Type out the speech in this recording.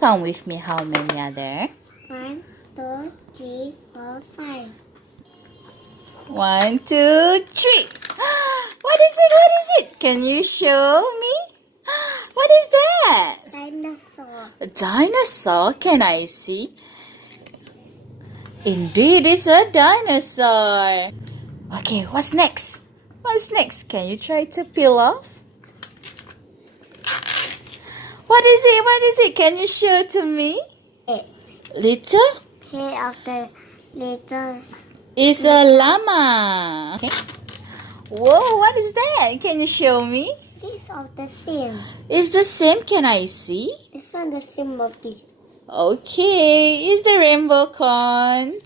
Count with me, how many are there? 1, 2, 3, 4, 5. 1, 2, 3. What is it? What is it? Can you show me? What is that? Dinosaur. A dinosaur? Can I see? Indeed, it's a dinosaur. Okay, what's next? What's next? Can you try to peel off? What is it? What is it? Can you show to me? Head. Little? Head of the little. It's a llama. Okay. Whoa, what is that? Can you show me? This of the same. It's the same. Can I see? This one the same of this. Okay. It's the rainbow corn.